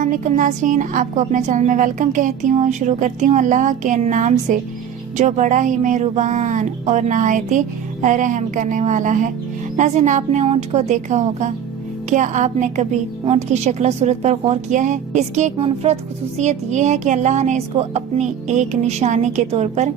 अस्सलाम वालेकुम नाज़रीन, आपको अपने चैनल में वेलकम कहती हूँ। शुरू करती हूँ अल्लाह के नाम से जो बड़ा ही मेहरबान और नहायती रहम करने वाला है। नाज़रीन, आपने ऊँट को देखा होगा। क्या आपने कभी ऊँट की शक्ल सूरत पर गौर किया है? इसकी एक मुनफरद खुसूसियत ये है कि अल्लाह ने इसको अपनी एक निशानी के तौर पर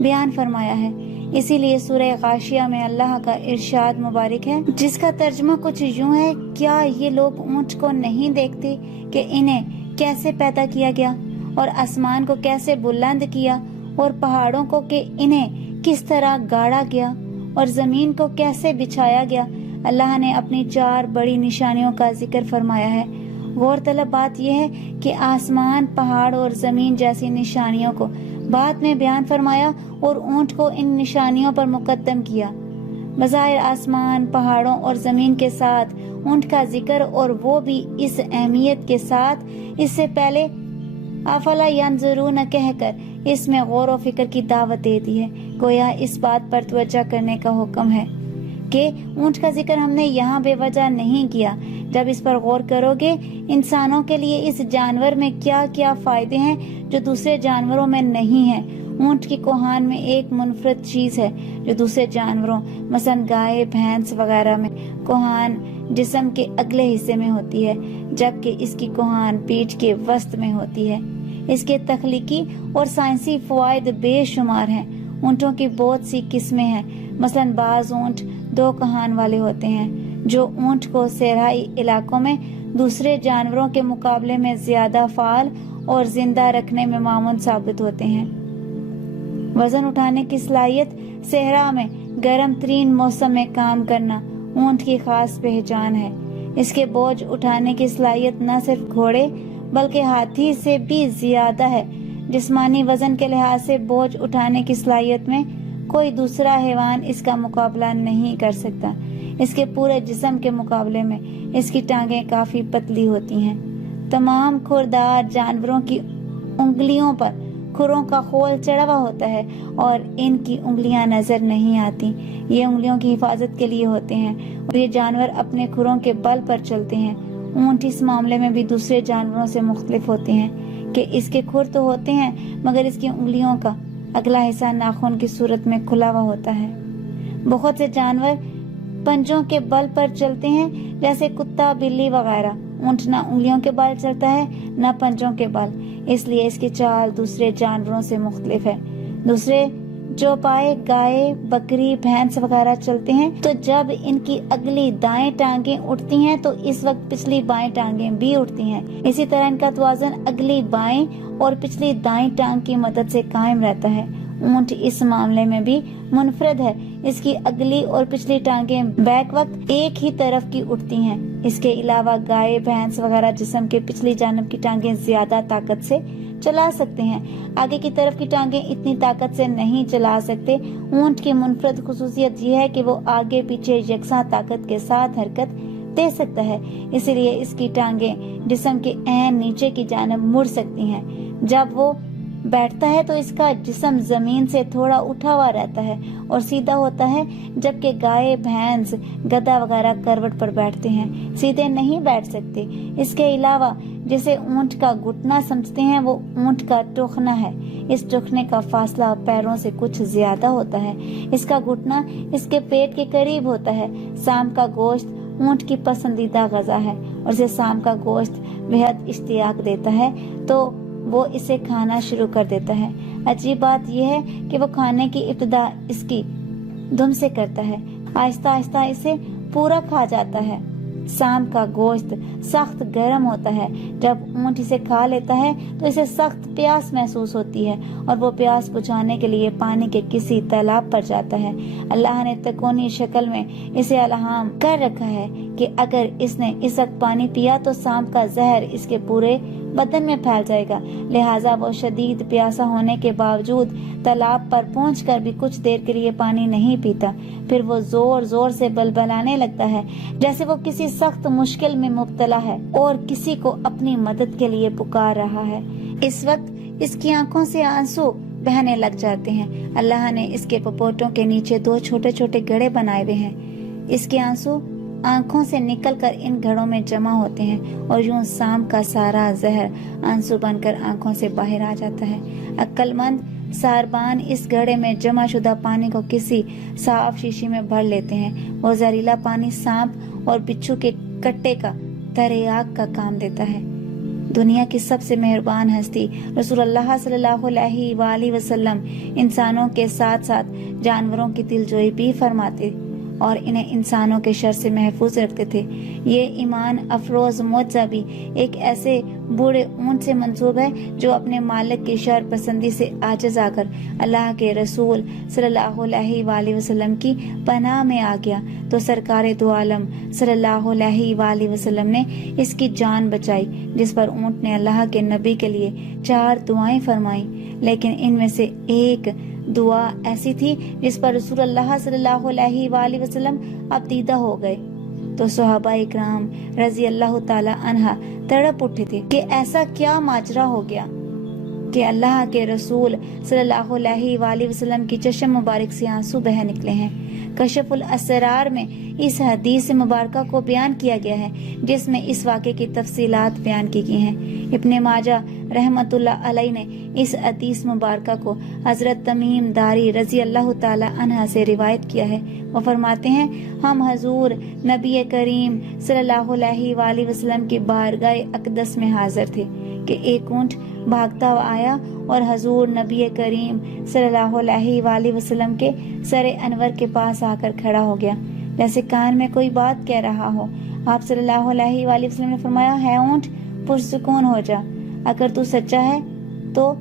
बयान फरमाया है। इसीलिए सूरह गाशिया में अल्लाह का इरशाद मुबारक है, जिसका तर्जुमा कुछ यूं है, क्या ये लोग ऊँट को नहीं देखते कि इन्हें कैसे पैदा किया गया और आसमान को कैसे बुलंद किया और पहाड़ों को कि इन्हें किस तरह गाड़ा गया और जमीन को कैसे बिछाया गया। अल्लाह ने अपनी 4 बड़ी निशानियों का जिक्र फरमाया है। गौरतलब बात यह है कि आसमान, पहाड़ और जमीन जैसी निशानियों को बाद में बयान फरमाया और ऊँट को इन निशानियों पर मुकद्दम किया। बज़ाहिर आसमान, पहाड़ों और जमीन के साथ ऊँट का जिक्र, और वो भी इस अहमियत के साथ। इससे पहले अफला यंजुरून कहकर इसमें गौर व फिक्र की दावत दे दी है। गोया इस बात पर तवज्जो करने का हुक्म है कि ऊँट का जिक्र हमने यहाँ बेवजह नहीं किया। जब इस पर गौर करोगे, इंसानों के लिए इस जानवर में क्या क्या फायदे हैं जो दूसरे जानवरों में नहीं है। ऊँट की कोहान में एक मुनफरद चीज है जो दूसरे जानवरों मसलन गाय, भैंस वगैरह में कोहान जिस्म के अगले हिस्से में होती है, जबकि इसकी कोहान पीठ के वस्त में होती है। इसके तख्लीकी और साइंसी फवायद बेशुमार हैं। ऊँटों की बहुत सी किस्में हैं। मसलन बाज ऊँट 2 कोहान वाले होते हैं, जो ऊँट को सहराई इलाकों में दूसरे जानवरों के मुकाबले में ज्यादा फाल और जिंदा रखने में मामून साबित होते हैं। वजन उठाने की सलाहियत, सहरा में गर्म तरीन मौसम में काम करना ऊँट की खास पहचान है। इसके बोझ उठाने की सलाहियत न सिर्फ घोड़े बल्कि हाथी से भी ज्यादा है। जिस्मानी वजन के लिहाज से बोझ उठाने की सलाहियत में कोई दूसरा हैवान इसका मुकाबला नहीं कर सकता। इसके पूरे जिस्म के मुकाबले में इसकी टांगें काफी पतली होती हैं। तमाम खुरदार जानवरों की उंगलियों पर खुरों का खोल चढ़ा हुआ होता है और इनकी उंगलियां नजर नहीं आती। ये उंगलियों की हिफाजत के लिए होते हैं और ये जानवर अपने खुरों के बल पर चलते हैं। ऊँट इस मामले में भी दूसरे जानवरों से मुख्तलिफ होते हैं कि इसके खुर तो होते हैं मगर इसकी उंगलियों का अगला हिस्सा नाखून की सूरत में खुला हुआ होता है। बहुत से जानवर पंजों के बल पर चलते हैं, जैसे कुत्ता, बिल्ली वगैरह। ऊँट न उंगलियों के बल चलता है न पंजों के बल, इसलिए इसकी चाल दूसरे जानवरों से मुख्तलिफ है। दूसरे जो पाए गाय, बकरी, भैंस वगैरह चलते हैं, तो जब इनकी अगली दाएं टांगें उठती हैं तो इस वक्त पिछली बाएं टांगें भी उठती हैं। इसी तरह इनका तवाज़ुन अगली बाएं और पिछली दाएं टांग की मदद से कायम रहता है। ऊँट इस मामले में भी मुनफरद है। इसकी अगली और पिछली टांगें बैक वक्त एक ही तरफ की उठती हैं। इसके अलावा गाय, भैंस वगैरह जिस्म के पिछली जानब की टांगें ज्यादा ताकत से चला सकते हैं। आगे की तरफ की टांगें इतनी ताकत से नहीं चला सकते। ऊँट की मुनफरद खुसूसियत यह है कि वो आगे पीछे यकसा ताकत के साथ हरकत दे सकता है। इसीलिए इसकी टांगें जिस्म के ऐन नीचे की जानब मुड़ सकती हैं। जब वो बैठता है तो इसका जिस्म जमीन से थोड़ा उठा हुआ रहता है और सीधा होता है, जबकि गाय, भैंस, गधा वगैरह करवट पर बैठते हैं, सीधे नहीं बैठ सकते। इसके अलावा जिसे ऊँट का घुटना समझते हैं, वो ऊँट का टुखना है। इस टुखने का फासला पैरों से कुछ ज्यादा होता है। इसका घुटना इसके पेट के करीब होता है। शाम का गोश्त ऊँट की पसंदीदा गजा है और इसे शाम का गोश्त बेहद इश्तियाक देता है तो वो इसे खाना शुरू कर देता है। अजीब बात यह है कि वो खाने की इब्तिदा इसकी दुम से करता है, आहिस्ता आहिस्ता इसे पूरा खा जाता है। शाम का गोश्त सख्त गर्म होता है। जब ऊँट इसे खा लेता है तो इसे सख्त प्यास महसूस होती है और वो प्यास बुझाने के लिए पानी के किसी तालाब पर जाता है। अल्लाह ने तकोनी शक्ल में इसे अलहाम कर रखा है कि अगर इसने इस वक्त पानी पिया तो शाम का जहर इसके पूरे बदन में फैल जाएगा। लिहाजा वो शदीद प्यासा होने के बावजूद तालाब पर पहुंचकर भी कुछ देर के लिए पानी नहीं पीता। फिर वो जोर जोर से बलबलाने लगता है, जैसे वो किसी सख्त मुश्किल में मुब्तला है और किसी को अपनी मदद के लिए पुकार रहा है। इस वक्त इसकी आंखों से आंसू बहने लग जाते हैं। अल्लाह ने इसके पपोटों के नीचे 2 छोटे छोटे गड्ढे बनाए हुए हैं। इसके आंसू आंखों से निकलकर इन घड़ों में जमा होते हैं और यूं शाम का सारा जहर आंसू बनकर आंखों से बाहर आ जाता है। अक्लमंद सारबान इस घड़े में जमा शुदा पानी को किसी साफ शीशी में भर लेते हैं। वो जहरीला पानी सांप और बिच्छू के कट्टे का तरे आग का काम देता है। दुनिया की सबसे मेहरबान हस्ती रसूलुल्लाह सल्लल्लाहु अलैहि वसल्लम इंसानों के साथ साथ जानवरों की दिलजोई भी फरमाते और इन्हें इंसानों के शर से महफूज रखते थे। ये ईमान अफरोज मोजा भी एक ऐसे बूढ़े ऊंट से मंसूब है जो अपने मालिक की शर पसंदी से आजिज आकर अल्लाह के रसूल सल्लल्लाहु अलैहि वसल्लम की पनाह में आ गया तो सरकार दो आलम सल्लल्लाहु अलैहि वसल्लम ने इसकी जान बचाई, जिस पर ऊंट ने अल्लाह के नबी के लिए 4 दुआएं फरमाई। लेकिन इनमें से एक दुआ ऐसी थी जिस पर रसूलुल्लाह सल्लल्लाहु अलैहि वसल्लम अब्दीदा हो गए तो सहाबा इकराम रजी अल्लाह ताला अन्हा तड़प उठे थे कि ऐसा क्या माजरा हो गया कि अल्लाह के रसूल सल्लल्लाहु अलैहि वसल्लम की चश्म मुबारक से आंसू बह निकले हैं। कशफुल असरार में इस हदीस मुबारका को बयान किया गया है जिसमें इस वाक़े की तफसीलात बयान की गई हैं। इब्ने माजा रहमतुल्लाह अलैह ने इस हदीस मुबारका को हजरत तमीम दारी रजी अल्लाह ताला अन्हा से रिवायत किया है। वो फरमाते हैं, हम हजूर नबी करीम सल्लल्लाहु अलैहि वसल्लम की बारगाह अक़दस में हाजिर थे कि एक ऊंट भागता हुआ आया और हजूर नबी करीम सल्लल्लाहु अलैहि वसल्लम के सरे अनवर के पास आकर खड़ा हो गया जैसे कान में कोई बात कह रहा हो। आप सल्लल्लाहु अलैहि वसल्लम ने फरमाया, है ऊंट, पुरसुकून हो जा। अगर तू सच्चा है तो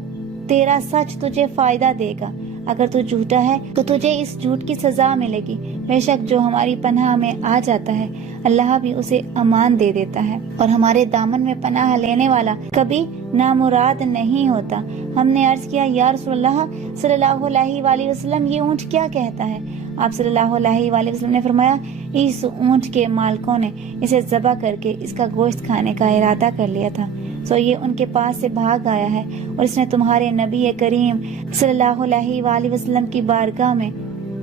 तेरा सच तुझे फायदा देगा, अगर तू झूठा है तो तुझे इस झूठ की सजा मिलेगी। बेशक जो हमारी पनाह में आ जाता है अल्लाह भी उसे अमान दे देता है और हमारे दामन में पनाह लेने वाला कभी नामुराद नहीं होता। हमने अर्ज किया, या रसूलल्लाह सल्लल्लाहु अलैहि वसल्लम, ये ऊंट क्या कहता है? आप सल्लल्लाहु अलैहि वसल्लम ने फरमाया, इस ऊंट के मालिकों ने इसे ज़बह करके इसका गोश्त खाने का इरादा कर लिया था, सो ये उनके पास से भाग आया है और इसने तुम्हारे नबी करीम सल्लल्लाहु अलैहि वसल्लम की बारगाह में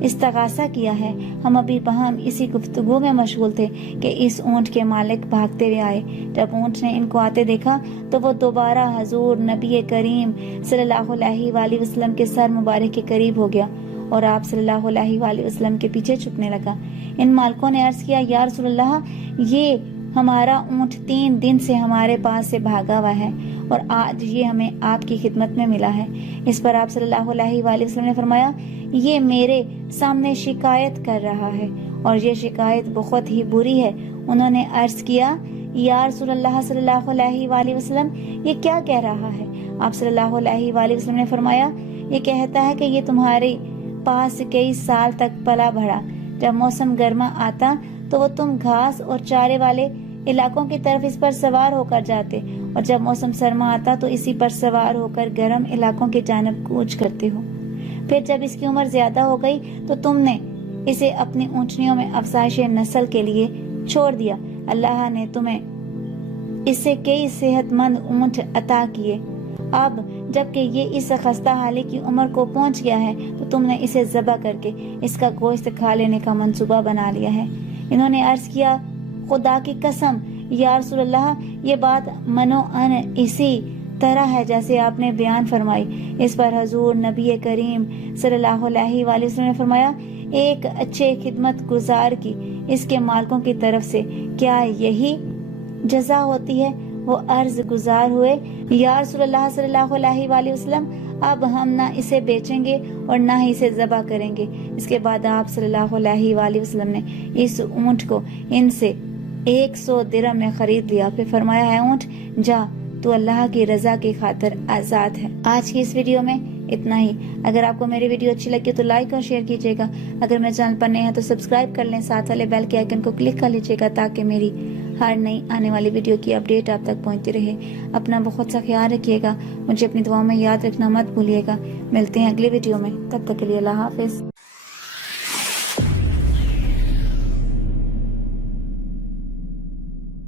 इस्तगासा किया है। हम अभी बहम इसी गुफ्तगू में मशगूल थे कि इस ऊंट के मालिक भागते हुए आए। जब ऊंट ने इनको आते देखा तो वो दोबारा हजूर नबी करीम सल्लल्लाहु अलैहि वसल्लम के सर मुबारक के करीब हो गया और आप सल्लल्लाहु अलैहि वसल्लम के पीछे छुपने लगा। इन मालिकों ने अर्ज किया, या रसूलल्लाह, ये हमारा ऊंट 3 दिन से हमारे पास से भागा हुआ है और आज ये हमें आपकी खिदमत में मिला है। इस पर आप सल्लल्लाहु अलैहि वसल्लम ने फरमाया, ये मेरे सामने शिकायत कर रहा है और ये शिकायत बहुत ही बुरी है। उन्होंने अर्ज किया, या रसूलल्लाह सल्लल्लाहु अलैहि वसल्लम, ये क्या कह रहा है? आप सल्लल्लाहु अलैहि वसल्लम ने फरमाया, ये कहता है कि ये तुम्हारे पास कई साल तक पला बढ़ा। जब मौसम गर्मा आता तो वो तुम घास और चारे वाले इलाकों की तरफ इस पर सवार होकर जाते और जब मौसम सरमा आता तो इसी पर सवार होकर गर्म इलाकों की जानब कूच करते हो। फिर जब इसकी उम्र ज्यादा हो गई तो तुमने इसे अपनी ऊंटनियों में अफजाइश नस्ल के लिए छोड़ दिया। अल्लाह ने तुम्हें इससे कई सेहतमंद ऊंट अता किए। अब जबकि ये इस खस्ता हाली की उम्र को पहुंच गया है तो तुमने इसे ज़बह करके इसका गोश्त खा लेने का मंसूबा बना लिया है। इन्होंने अर्ज किया, खुदा की कसम या रसूलल्लाह, ये बात मनो अन इसी तरह है जैसे आपने बयान फरमाई। इस पर हजूर नबी करीम सल्लल्लाहु अलैहि वसल्लम ने फरमाया, एक अच्छे खिदमत गुजार की इसके मालिकों की तरफ से क्या यही जजा होती है? वो अर्ज गुजार हुए, या रसूलल्लाह सल्लल्लाहु अलैहि वसल्लम, अब हम ना इसे बेचेंगे और ना ही इसे ज़बह करेंगे। इसके बाद आप सल्लल्लाहु अलैहि वसल्लम ने इस ऊंट को इनसे 100 दिरहम में खरीद लिया। फिर फरमाया, है ऊंट, जा, तू अल्लाह की रजा की खातिर आज़ाद है। आज की इस वीडियो में इतना ही। अगर आपको मेरी वीडियो अच्छी लगी तो लाइक और शेयर कीजिएगा। अगर मेरे चैनल पर नए हैं तो सब्सक्राइब कर लें, साथ वाले बेल के आइकन को क्लिक कर लीजिएगा ताकि मेरी हर नई आने वाली वीडियो की अपडेट आप तक पहुंचती रहे। अपना बहुत सा ख्याल रखिएगा, मुझे अपनी दुआओं में याद रखना मत भूलिएगा। मिलते हैं अगली वीडियो में, तब तक के लिए अल्लाह हाफिज।